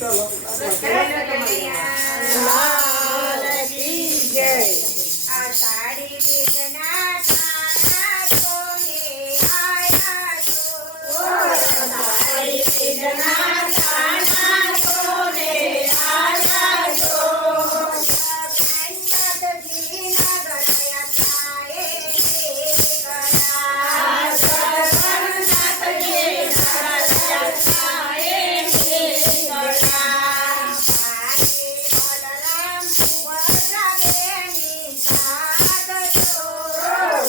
ચલો લાલ કી જય. આષાઢી બીજના ઠાણા કોને આયા છો? આષાઢી બીજના ઠાણા કોને આયા છો? જગન્નાથજી નગરયા થાય નીકળ્યા. જગન્નાથજી નગરયા થાય નીકળ્યા. પાણી બલરામ સુભદ્રા બેની સાગજો.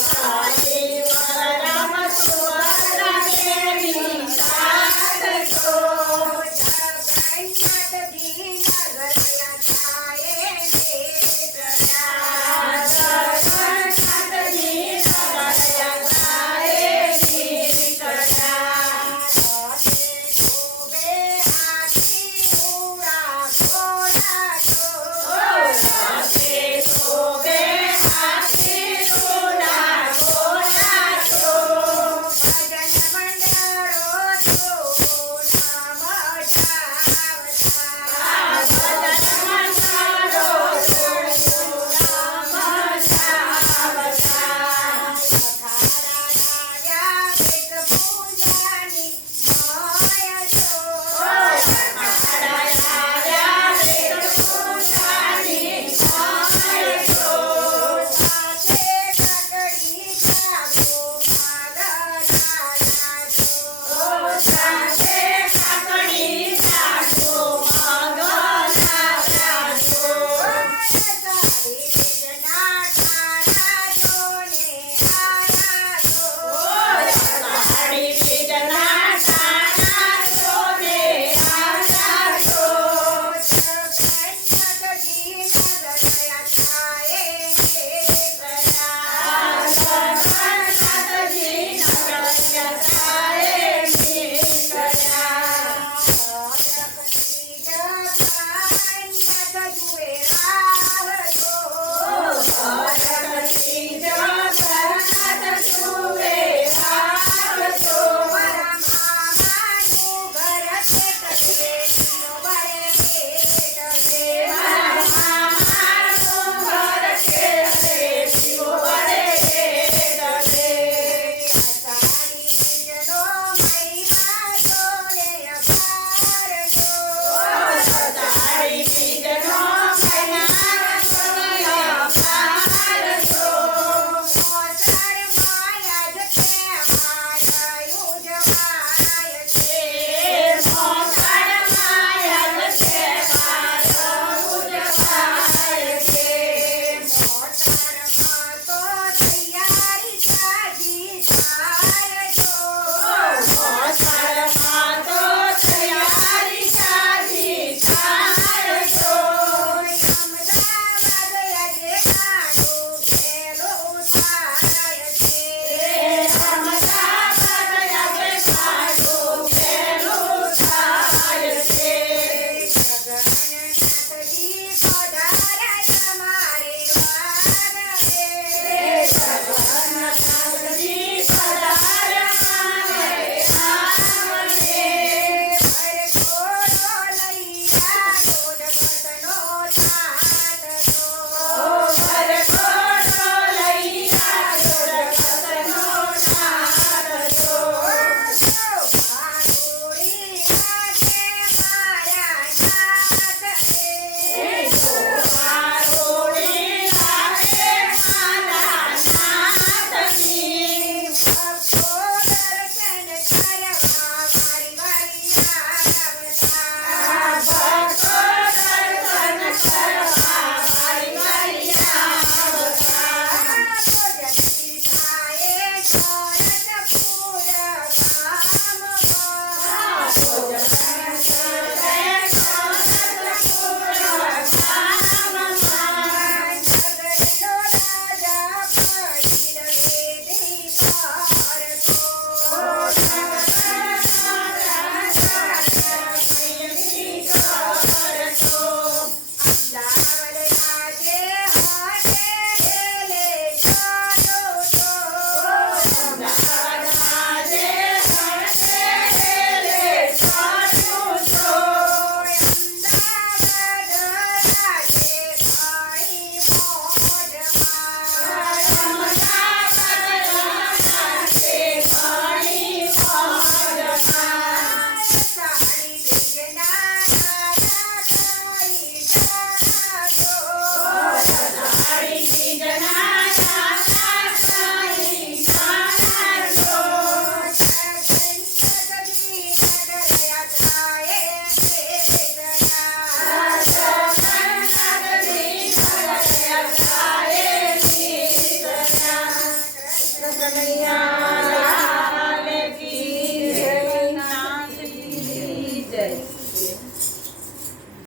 પાણી બલરામ સુભદ્રા બેની સાગજો. જગન્નાથજી નગરયા થાય નીકળ્યા. જગન્નાથજી નગરયા થાય નીકળ્યા. શોભે હાથી ઉડા ઘોડા છો. રાતે શોભે હાથી રૂડા ઘોડા છો. ભજન મંડળો છો નામ જાવતા. ભજન મંડળો જોશું નામ જાવતા. રાજા વેદ પૂજાની મોય છો. રાજા વેદ પૂજાની માય છો. સાથે કાકડી ચાકો માગલાના છો. સાથે કાકડી ચાકો મંગલાના છો. સારી રીતના ઠાણા જોને આયા છો. સાડી બીજના ઠાણા જોને આયા છો. જગન્નાથજી નગરયા થાય નીકળ્યા. જગન્નાથજી નગરયા થાય નીકળ્યા. જગન્નાથ જુએ આવજો. ભગવતી જગન્નાથ સુવે આવજો. મારા મામાનું ઘર છે કશે વડે ટવે. મારા મામાનું ઘર છે રે શિવ વડે ડરે. અષાઢી બીજનો મહિમા જોને અપાર જો. સાડી બીજનો મહિમા જોયો પારજો. મોસળ માયા જ તે માયા ઉજવાય છે. મોસાળ માયા છે મારો ઉજવાય છે. મોસળમાં તો તૈયારી સાજી થાય જો. મોસાળમાં તો તૈયારી સાજી થાય છો. અમદાવાદ આજે કાળું ઘેલું થાય છે. અમદાવાદ આજે કાળું ઘેલું થાય છે. જગન્નાથજી પધારે તમારી વાગરે. જગન્નાથજી પધાર્યા આવડે. ઘોડો લઈ આવો જગતનો થાતનો. વરઘોડો લઈ આવ્યો જગતનો નાથજો. ભાંગુડી વાગે મારે બધાએ નિસર્યા. કૃષ્ણ કનૈયા